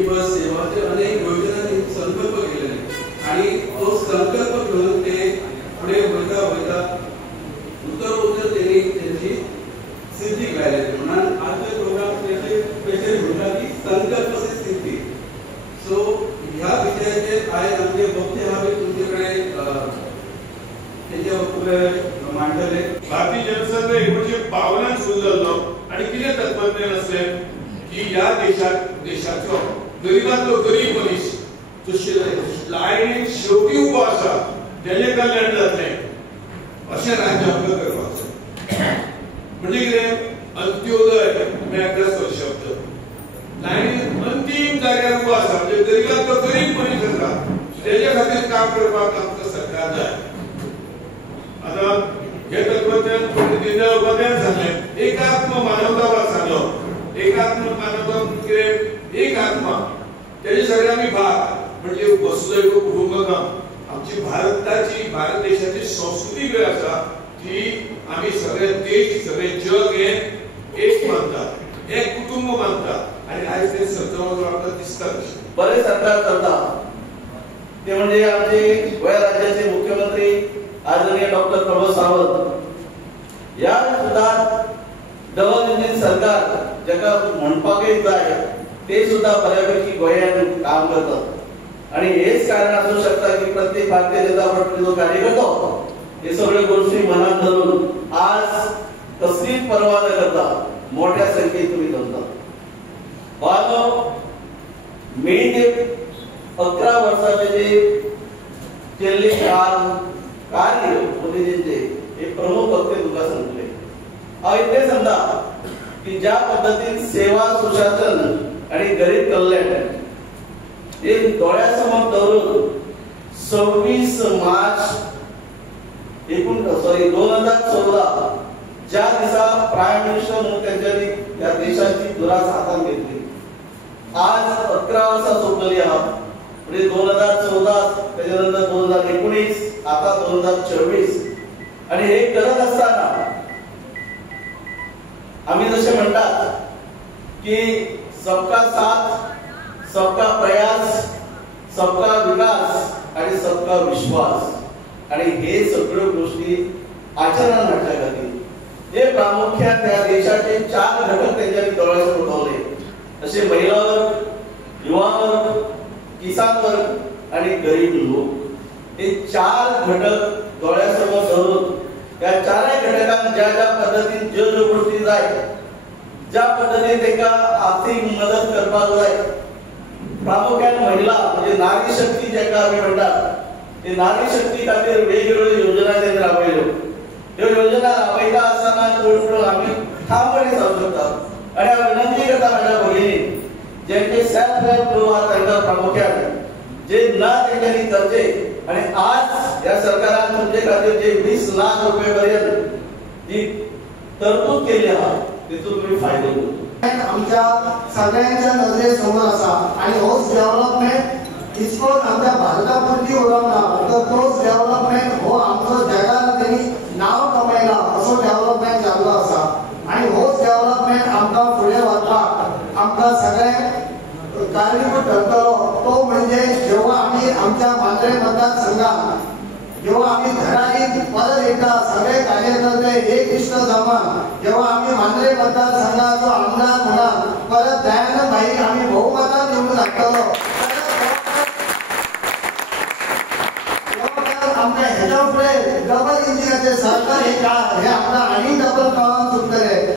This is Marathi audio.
ई बस सेवा अनेक योजना संकल्प केलेले आणि तो संकल्प घेऊन ते पुढे वळता वळता उत्तर त्यांनी त्यांची सिद्धी गायले म्हणून आजचे प्रोग्राम त्याचे स्पेशल म्हटला की संकल्प से सिद्धी. सो ह्या विषयाचे आज आमचे वक्ते हवे तुमच्याकडे त्यांच्या वक्तव्य मांडले. भारतीय जनसंघ 1952 सुरू झालो आणि किती तत्परतेन असले की या देशाचो गरीबातलो गरीब मनीस जो लायनीन शेवटी उभो आसा तेजे कल्याण जातले अशें राज्य आपलं करपाचें. म्हणजे कितें अंत्योदय मेळटा शब्द लायनीन अंतिम जाग्यार उभो आसा म्हणजे गरीबातलो गरीब मनीस आसा तेजे खातीर काम करपाक आमकां सरकार जाय. आता हे तत्वज्ञान दीनदयाळ उपाध्याय सांगले एकात्म मानवतावाद सांगलो. एकात्म मानवता कितें एक आत्मा तेजे सगळे आमी भाग म्हणजे वसुधैव कुटुंबकम. आमची भारत देशाची संस्कृती जी आसा ती आमी सगळे देश सगळे जग हे एक मानतात एक कुटुंब मानतात आणि आज ते सत्तावर आपल्याला दिसतात बरे सरकार करता ते म्हणजे आमचे गोंय राज्याचे मुख्यमंत्री आदरणीय डॉक्टर प्रमोद सावंत. या सुद्धा डबल इंजिन सरकार जगा म्हणपाकय जाय ते सुद्धा बऱ्यापैकी गोंयांत काम करतात आणि हेच कारण असू शकता की प्रत्येक भारतीय जनता पार्टीचो कार्यकर्तो हे सगळे गोष्टी मनात धरून आज कसलीच पर्वा न करता मोठ्या संख्येत तुम्ही जमता. बाळो मेन 11 वर्षाचे जे केल्ले कार्य मोदीजींचे हे प्रमुख वक्ते तुका सांगले. हांव इतलें सांगता की ज्या पद्धतीन सेवा सुशासन आणि गरीब कल्याण हे दोळ्यासमोर धरून 26 मार्च 2014 ज्या दिसा प्राईम मिनिस्टर म्हणून त्यांच्यानी त्या देशाची दुरास हातान घेतली. आज 11 वर्सां सोंपलेली आहा म्हणजे 2014 त्याच्यानंतर 2019 आता 2024 आणि हे करत असताना आम्ही जसे म्हणतात की सबका साथ सबका प्रयास सबका विकास आणि सबका विश्वास आणि हे सगळ्या गोष्टी आचरणात हाडच्या खातीर जे प्रामुख्यान त्या देशाचे 4 घटक त्यांच्यानी दोळ्यासमोर उठवले जसे महिला वर्ग, युवा वर्ग, किसान वर्ग आणि गरीब लोक. हे 4 घटक डोळ्यासमोर धरून त्या 4 घटकांना ज्या ज्या पद्धतीने ज्यो गोष्टी जाय ज्या पद्धतीने त्यांना आर्थिक मदत करपाक जाय प्रामुख्यान महिला म्हणजे नारी शक्ती ज्याका आम्ही म्हणतात ते नारी शक्ती खातीर वेगवेगळ्यो योजना त्यांनी राबयल्यो. ह्यो योजना राबयता आसतना थोडं आम्ही ठामपणे सांगू शकतात आणि हांव विनंती करता माझ्या भगिनी ज्यांचे सेल्फ हेल्प ग्रुप आहात तांकां प्रामुख्यान जे ना तेंच्यांनी करचे आणि आज या सरकारान तुमचे खातीर जे 20 लाख रुपये पर्यंत जी तरतूद केली आहा तितून तुम्ही फायदो घेवचो. आमच्या सगळ्यांच्या नजरेसमोर आसा आणि होच डेव्हलपमेंट इस्कोन आमच्या भारतापुरती उरवना तर तोच डेव्हलपमेंट हो आमचो जगान त्यांनी नाव कमयला असो डेव्हलपमेंट जाल्लो आसा आणि होच डेव्हलपमेंट आमकां फुडें वचपाक आमकां सगळे कारणीभूत ठरतलो. तो म्हणजे जेव्हा आम्ही आमच्या मांद्रे मतदारसंघात जेव्हा आम्ही घरात परत एकदा सगळे कार्यकर्ते एकनिष्ठ जमून जेव्हा आम्ही मांद्रे मतदारसंघाचो आमदार म्हणून परत दयानंद भाई आम्ही बहुमतान निवडून हाडटलो आमच्या ह्याच्या फुडें डबल इंजिनाचे सरकार हे आमकां आनी डबल